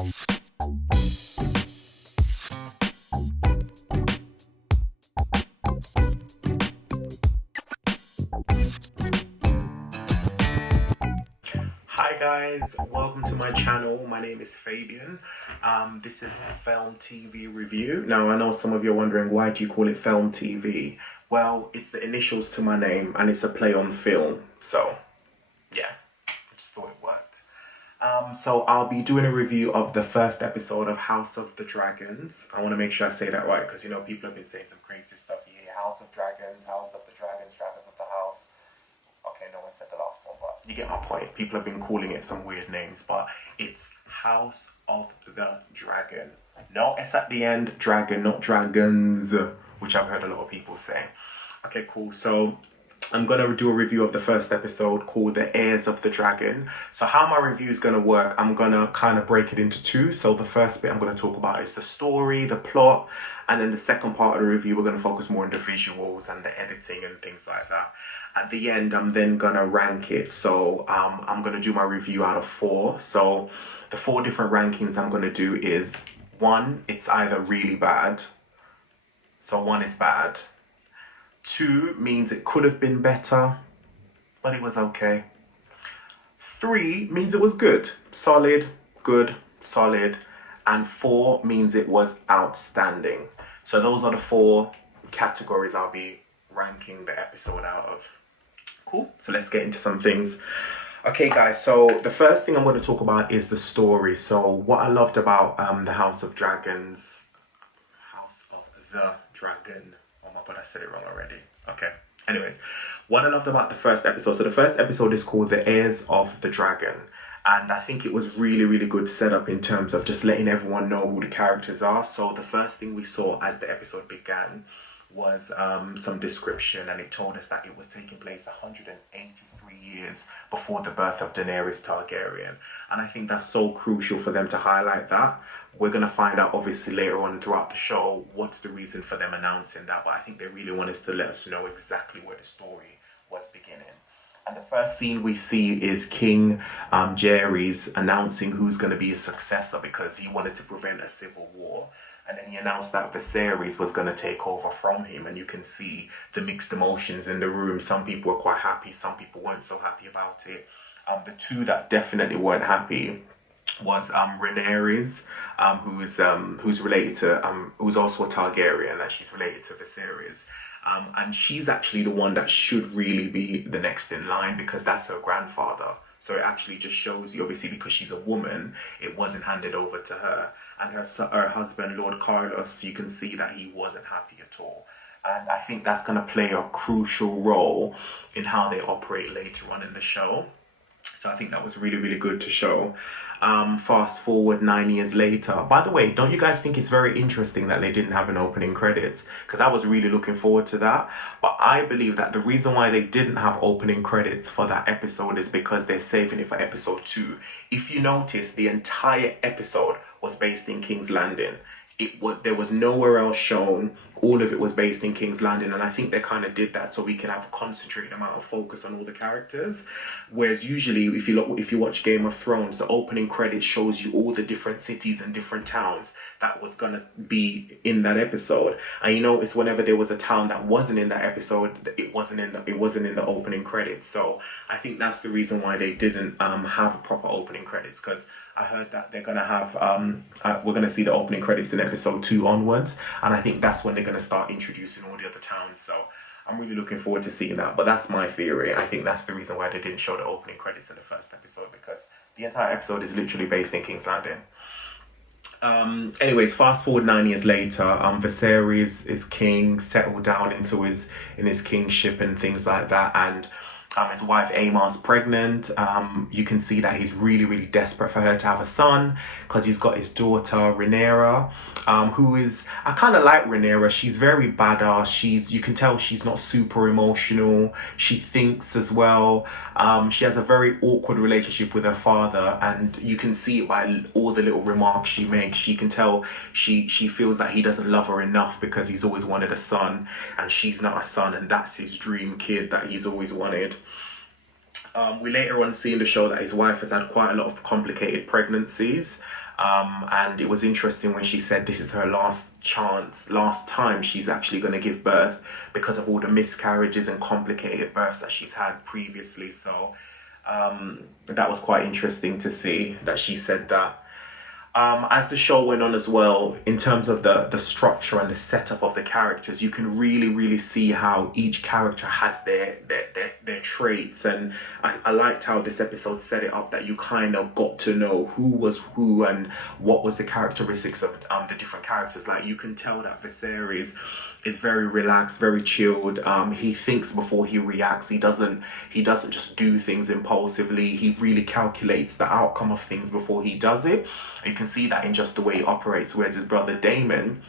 Hi guys, welcome to my channel. My name is Fabian. This is felmTV review. Now I know some of you are wondering, why do you call it felmTV? Well, it's the initials to my name and it's a play on film. So yeah, I just thought it worked. So I'll be doing a review of the first episode of House of the Dragons. I want to make sure I say that right because you know people have been saying some crazy stuff. You hear House of Dragons, House of the Dragons, Dragons of the House. Okay, no one said the last one, but you get my point. People have been calling it some weird names, but it's House of the Dragon. No S at the end, dragon, not dragons, which I've heard a lot of people say. Okay, cool. So I'm going to do a review of the first episode called The Heirs of the Dragon. So how my review is going to work, I'm going to kind of break it into two. So the first bit I'm going to talk about is the story, the plot, and then the second part of the review, we're going to focus more on the visuals and the editing and things like that. At the end, I'm then going to rank it. So I'm going to do my review out of 4. So the 4 different rankings I'm going to do is 1, it's either really bad. So 1 is bad. 2 means it could have been better, but it was okay. 3 means it was good, solid, good, solid. And 4 means it was outstanding. So those are the 4 categories I'll be ranking the episode out of. Cool, so let's get into some things. Okay guys, so the first thing I'm going to talk about is the story. So what I loved about the House of the Dragon. Oh my god, I said it wrong already. Okay. Anyways, what I loved about the first episode. So the first episode is called The Heirs of the Dragon. And I think it was really, really good setup in terms of just letting everyone know who the characters are. So the first thing we saw as the episode began was some description, and it told us that it was taking place 183 years before the birth of Daenerys Targaryen. And I think that's so crucial for them to highlight that. We're going to find out obviously later on throughout the show what's the reason for them announcing that, but I think they really want us to let us know exactly where the story was beginning. And the first scene we see is King Jaehaerys announcing who's going to be his successor because he wanted to prevent a civil war. And then he announced that Viserys was going to take over from him. And you can see the mixed emotions in the room. Some people were quite happy. Some people weren't so happy about it. The 2 that definitely weren't happy was Rhaenyra, who's related to who's also a Targaryen, and she's related to Viserys. And she's actually the one that should really be the next in line because that's her grandfather. So it actually just shows you, obviously, because she's a woman, it wasn't handed over to her. And her husband, Lord Carlos, you can see that he wasn't happy at all. And I think that's going to play a crucial role in how they operate later on in the show. So I think that was really, really good to show. Fast forward 9 years later. By the way, don't you guys think it's very interesting that they didn't have an opening credits? Because I was really looking forward to that. But I believe that the reason why they didn't have opening credits for that episode is because they're saving it for episode 2. If you notice, the entire episode was based in King's Landing. There was nowhere else shown. All of it was based in King's Landing, and I think they kind of did that so we can have a concentrated amount of focus on all the characters. Whereas usually, if you watch Game of Thrones, the opening credits shows you all the different cities and different towns that was gonna be in that episode. And you notice whenever there was a town that wasn't in that episode, it wasn't in the opening credits. So I think that's the reason why they didn't have a proper opening credits, because I heard that they're gonna have we're gonna see the opening credits in episode 2 onwards, and I think that's when they're gonna start introducing all the other towns. So I'm really looking forward to seeing that. But that's my theory. I think that's the reason why they didn't show the opening credits in the first episode, because the entire episode is literally based in King's Landing. Anyways, fast forward 9 years later, Viserys is king, settled down in his kingship and things like that, and his wife Amar's pregnant. You can see that he's really, really desperate for her to have a son because he's got his daughter Rhaenyra, who is, I kind of like Rhaenyra. She's very badass. You can tell she's not super emotional. She thinks as well. She has a very awkward relationship with her father, and you can see it by all the little remarks she makes. You can tell she feels that he doesn't love her enough because he's always wanted a son, and she's not a son, and that's his dream kid that he's always wanted. We later on see in the show that his wife has had quite a lot of complicated pregnancies. And it was interesting when she said this is her last time she's actually going to give birth because of all the miscarriages and complicated births that she's had previously. So that was quite interesting to see that she said that. As the show went on as well, in terms of the structure and the setup of the characters, you can really see how each character has their traits. And I liked how this episode set it up, that you kind of got to know who was who and what was the characteristics of the different characters. Like, you can tell that Viserys is very relaxed, very chilled. He thinks before he reacts. He doesn't just do things impulsively. He really calculates the outcome of things before he does it. You can see that in just the way he operates. Whereas his brother Daemon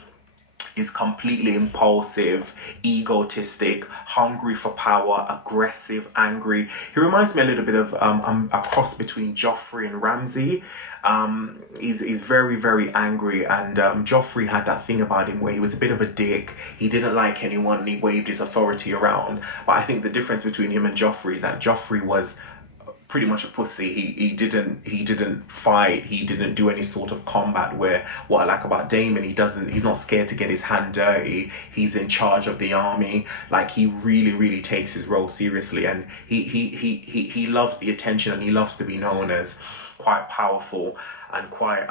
is completely impulsive, egotistic, hungry for power, aggressive, angry. He reminds me a little bit of a cross between Joffrey and Ramsay. He's very angry, and Joffrey had that thing about him where he was a bit of a dick. He didn't like anyone and he waved his authority around. But I think the difference between him and Joffrey is that Joffrey was pretty much a pussy. He didn't fight. He didn't do any sort of combat. Where what I like about Daemon, he's not scared to get his hand dirty. He's in charge of the army. Like, he really takes his role seriously, and he loves the attention, and he loves to be known as quite powerful and quite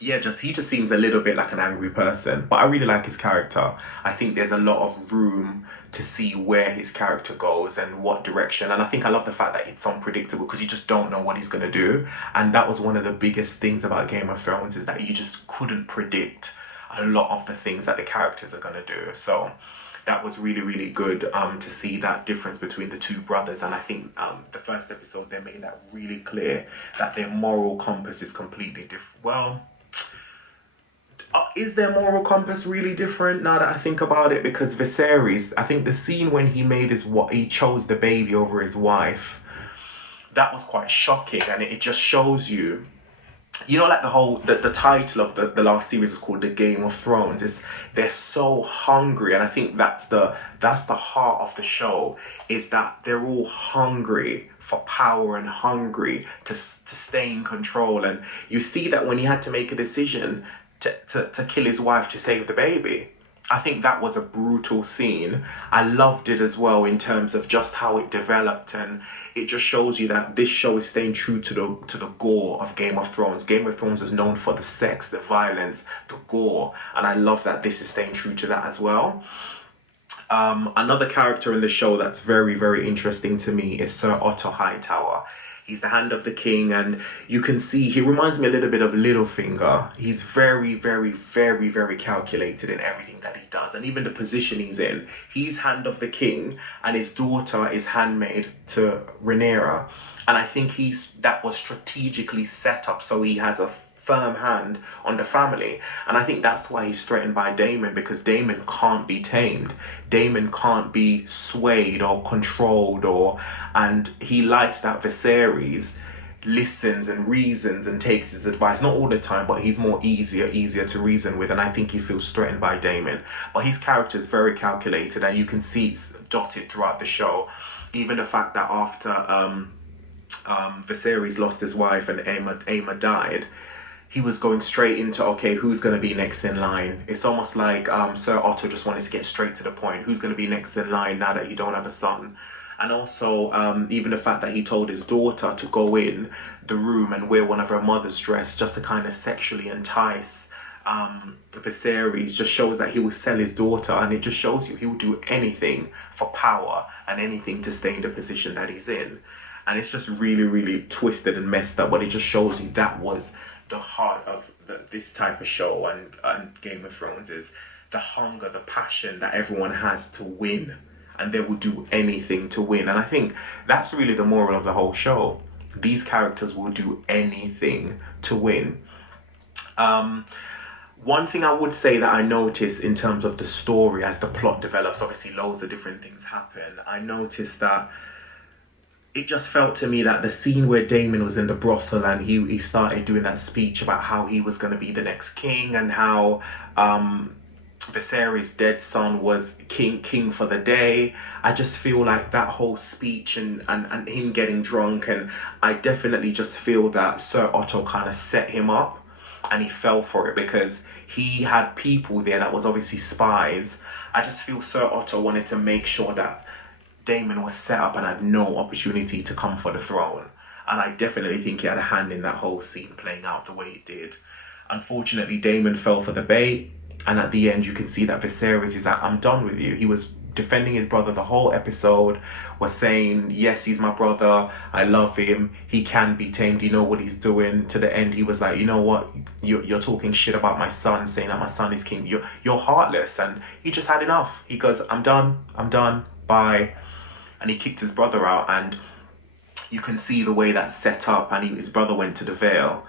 he just seems a little bit like an angry person. But I really like his character. I think there's a lot of room to see where his character goes and what direction. And I think I love the fact that it's unpredictable, because you just don't know what he's going to do. And that was one of the biggest things about Game of Thrones, is that you just couldn't predict a lot of the things that the characters are going to do. So that was really good to see that difference between the two brothers. And I think the first episode, they made that really clear, that their moral compass is completely different. Well, is their moral compass really different now that I think about it? Because Viserys, I think the scene when he chose the baby over his wife, that was quite shocking. And it just shows you, like the title of the last series is called The Game of Thrones. They're so hungry, and I think that's the heart of the show, is that they're all hungry for power and hungry to stay in control. And you see that when he had to make a decision to kill his wife to save the baby. I think that was a brutal scene. I loved it as well in terms of just how it developed, and it just shows you that this show is staying true to the gore of Game of Thrones. Game of Thrones is known for the sex, the violence, the gore, and I love that this is staying true to that as well. Another character in the show that's very interesting to me is Sir Otto Hightower. He's the Hand of the King, and you can see he reminds me a little bit of Littlefinger. He's very calculated in everything that he does, and even the position he's in. He's Hand of the King, and his daughter is handmaid to Rhaenyra. And I think that was strategically set up so he has a firm hand on the family. And I think that's why he's threatened by Daemon, because Daemon can't be tamed. Daemon can't be swayed or controlled, and he likes that Viserys listens and reasons and takes his advice. Not all the time, but he's more easier to reason with, and I think he feels threatened by Daemon. But his character is very calculated, and you can see it's dotted throughout the show. Even the fact that after Viserys lost his wife and Aemma died, he was going straight into, okay, who's going to be next in line? It's almost like Sir Otto just wanted to get straight to the point. Who's going to be next in line now that you don't have a son? And also, even the fact that he told his daughter to go in the room and wear one of her mother's dress just to kind of sexually entice Viserys, just shows that he will sell his daughter. And it just shows you he will do anything for power and anything to stay in the position that he's in. And it's just really twisted and messed up, but it just shows you that was the heart of this type of show and Game of Thrones, is the hunger, the passion that everyone has to win, and they will do anything to win. And I think that's really the moral of the whole show. These characters will do anything to win. One thing I would say that I noticed in terms of the story as the plot develops, obviously loads of different things happen. I noticed that it just felt to me that the scene where Daemon was in the brothel and he started doing that speech about how he was going to be the next king, and how Viserys' dead son was king for the day. I just feel like that whole speech and him getting drunk, and I definitely just feel that Sir Otto kind of set him up and he fell for it because he had people there that was obviously spies. I just feel Sir Otto wanted to make sure that Daemon was set up and had no opportunity to come for the throne. And I definitely think he had a hand in that whole scene playing out the way it did. Unfortunately, Daemon fell for the bait. And at the end, you can see that Viserys is like, I'm done with you. He was defending his brother the whole episode, was saying, yes, he's my brother. I love him. He can be tamed. You know what he's doing. To the end, he was like, you know what? You're talking shit about my son, saying that my son is king. You're heartless. And he just had enough. He goes, I'm done. I'm done. Bye. And he kicked his brother out. And you can see the way that's set up. And his brother went to the Vale.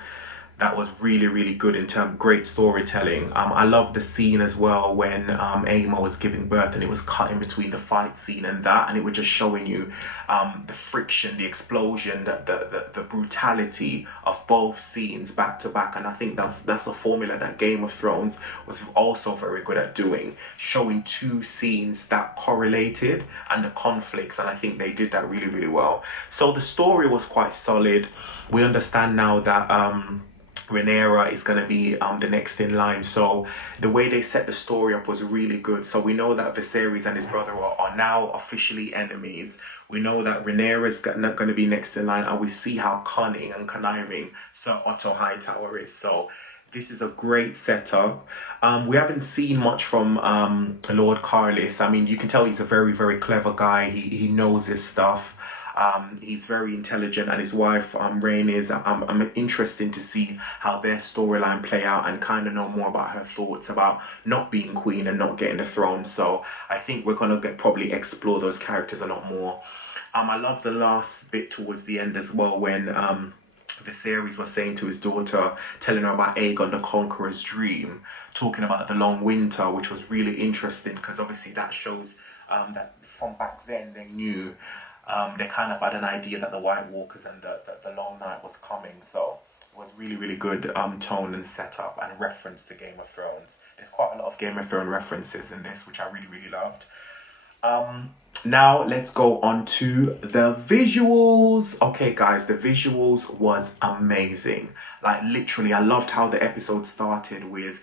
That was really, really good in terms of great storytelling. I love the scene as well when Aemma was giving birth and it was cut in between the fight scene and that, and it was just showing you the friction, the explosion, the brutality of both scenes back to back. And I think that's a formula that Game of Thrones was also very good at doing, showing two scenes that correlated and the conflicts, and I think they did that really, really well. So the story was quite solid. We understand now that Rhaenyra is going to be the next in line. So the way they set the story up was really good. So we know that Viserys and his brother are now officially enemies. We know that Rhaenyra is not going to be next in line, and we see how cunning and conniving Sir Otto Hightower is. So this is a great setup. We haven't seen much from Lord Carlis. I mean, you can tell he's a very, very clever guy. He knows his stuff. He's very intelligent, and his wife Rain is I'm interested to see how their storyline play out and kind of know more about her thoughts about not being queen and not getting the throne. So I think we're gonna probably explore those characters a lot more. I love the last bit towards the end as well when Viserys was saying to his daughter, telling her about Aegon the Conqueror's dream, talking about the long winter, which was really interesting because obviously that shows that from back then they knew. They kind of had an idea that the White Walkers and the long night was coming. So it was really, really good tone and setup and reference to Game of Thrones. There's quite a lot of Game of Thrones references in this, which I really, really loved. Now let's go on to the visuals. Okay, guys, the visuals was amazing. Like literally, I loved how the episode started with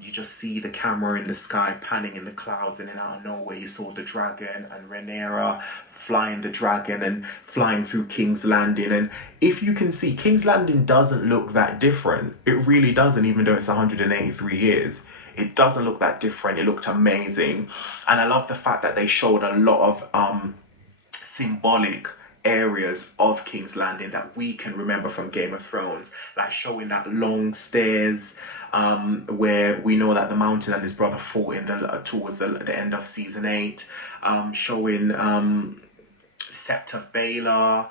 you just see the camera in the sky panning in the clouds, and then out of nowhere you saw the dragon and Rhaenyra flying the dragon and flying through King's Landing. And if you can see, King's Landing doesn't look that different. It really doesn't, even though it's 183 years. It doesn't look that different. It looked amazing. And I love the fact that they showed a lot of symbolic areas of King's Landing that we can remember from Game of Thrones, like showing that long stairs where we know that the Mountain and his brother fought in towards the end of season 8, showing Sept of Baelor,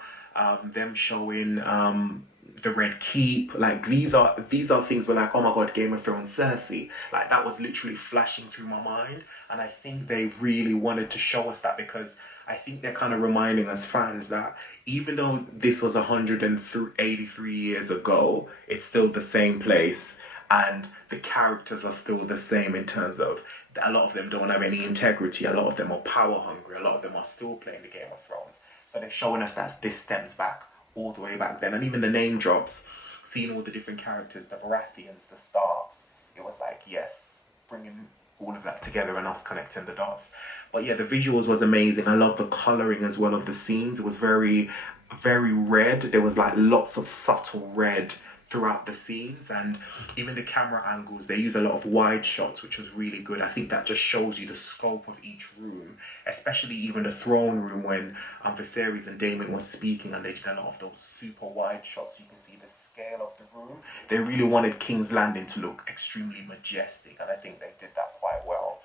them showing the Red Keep. Like these are things where like, oh my god, Game of Thrones Cersei, like that was literally flashing through my mind. And I think they really wanted to show us that because I think they're kind of reminding us fans that even though this was 183 years ago, it's still the same place and the characters are still the same in terms of a lot of them don't have any integrity, a lot of them are power hungry, a lot of them are still playing the Game of Thrones. So they're showing us that this stems back all the way back then. And even the name drops, seeing all the different characters, the Baratheons, the Starks, it was like, yes, bringing all of that together and us connecting the dots. But yeah, the visuals was amazing. I love the colouring as well of the scenes. It was very, very red. There was like lots of subtle red throughout the scenes, and even the camera angles, they use a lot of wide shots, which was really good. I think that just shows you the scope of each room, especially even the throne room when Viserys and Daemon was speaking and they did a lot of those super wide shots. You can see the scale of the room. They really wanted King's Landing to look extremely majestic, and I think they did that quite well.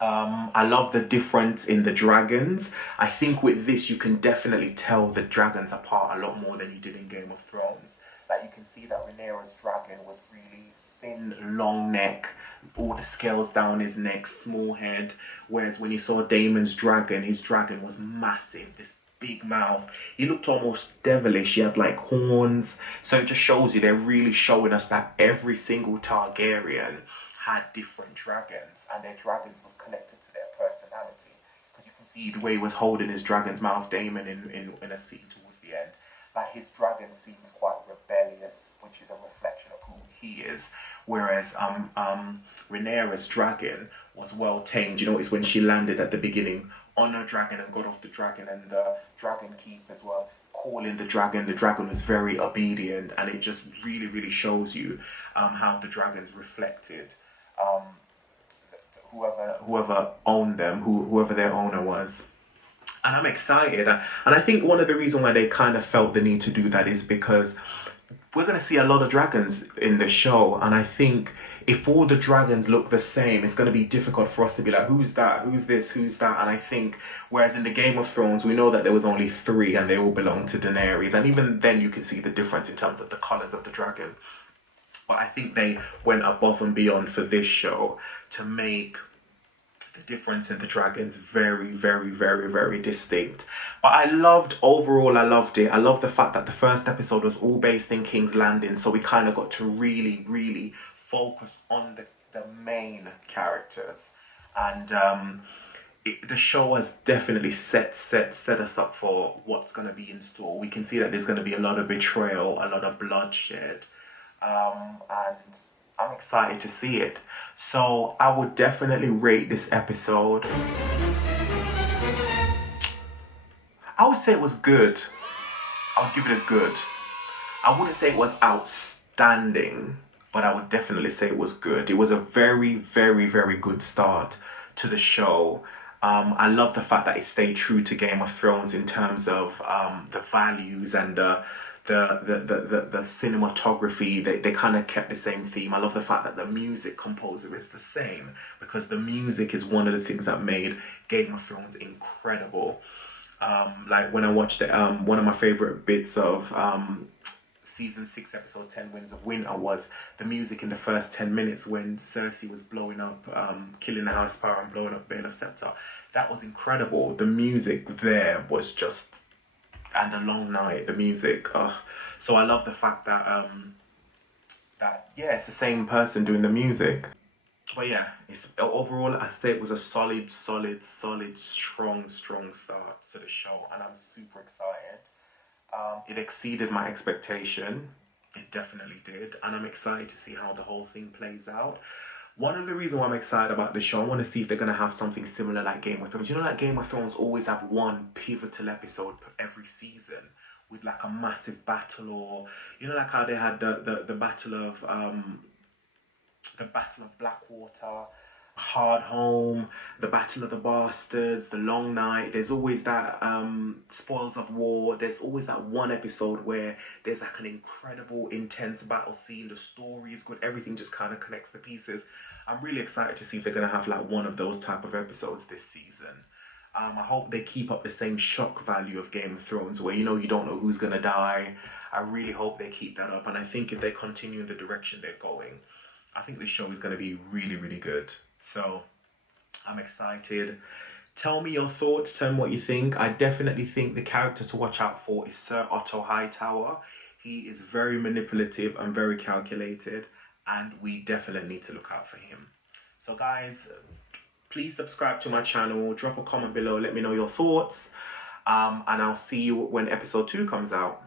I love the difference in the dragons. I think with this you can definitely tell the dragons apart a lot more than you did in Game of Thrones. Like you can see that Rhaenyra's dragon was really thin, long neck, all the scales down his neck, small head. Whereas when you saw Daemon's dragon, his dragon was massive, this big mouth. He looked almost devilish. He had like horns. So it just shows you they're really showing us that every single Targaryen had different dragons, and their dragons was connected to their personality. Because you can see the way he was holding his dragon's mouth, Damon, in a scene towards the end. Like, his dragon seems quite rebellious, which is a reflection of who he is. Whereas Rhaenyra's dragon was well tamed. You notice when she landed at the beginning on her dragon and got off the dragon, and the dragon keepers were calling the dragon was very obedient, and it just really, really shows you how the dragons reflected whoever owned them, whoever their owner was. And I'm excited, and I think one of the reasons why they kind of felt the need to do that is because we're going to see a lot of dragons in the show, and I think if all the dragons look the same, it's going to be difficult for us to be like, who's that, who's this, who's that. And I think whereas in the Game of Thrones, we know that there was only 3 and they all belong to Daenerys, and even then you can see the difference in terms of the colors of the dragon. But I think they went above and beyond for this show to make the difference in the dragons very, very, very, very distinct. But I loved it. I loved the fact that the first episode was all based in King's Landing, so we kind of got to really, really focus on the main characters. And the show has definitely set us up for what's going to be in store. We can see that there's going to be a lot of betrayal, a lot of bloodshed, and I'm excited to see it. So I would definitely rate this episode. I would say it was good. I would give it a good. I wouldn't say it was outstanding, but I would definitely say it was good. It was a very, very, very good start to the show. I love the fact that it stayed true to Game of Thrones in terms of the values and the cinematography. They kind of kept the same theme. I love the fact that the music composer is the same, because the music is one of the things that made Game of Thrones incredible. Like when I watched it, one of my favorite bits of season 6 episode 10 Winds of Winter was the music in the first 10 minutes when Cersei was blowing up, killing the House Power and blowing up Bail of Scepter. That was incredible. The music there was just, and the long night, the music. So I love the fact that it's the same person doing the music. But yeah, it's overall, I say it was a solid, strong start to the show, and I'm super excited. It exceeded my expectation. It definitely did, and I'm excited to see how the whole thing plays out. One of the reasons why I'm excited about the show, I want to see if they're going to have something similar like Game of Thrones. You know, like Game of Thrones always have one pivotal episode per every season with like a massive battle, or, you know, like how they had the battle of Blackwater, Hard Home, the Battle of the Bastards, the Long Night. There's always that Spoils of War. There's always that one episode where there's like an incredible, intense battle scene. The story is good. Everything just kind of connects the pieces. I'm really excited to see if they're going to have like one of those type of episodes this season. I hope they keep up the same shock value of Game of Thrones, where, you know, you don't know who's going to die. I really hope they keep that up. And I think if they continue in the direction they're going, I think this show is going to be really, really good. So I'm excited. Tell me your thoughts. Tell me what you think. I definitely think the character to watch out for is Sir Otto Hightower. He is very manipulative and very calculated, and we definitely need to look out for him. So guys, please subscribe to my channel. Drop a comment below. Let me know your thoughts. And I'll see you when episode 2 comes out.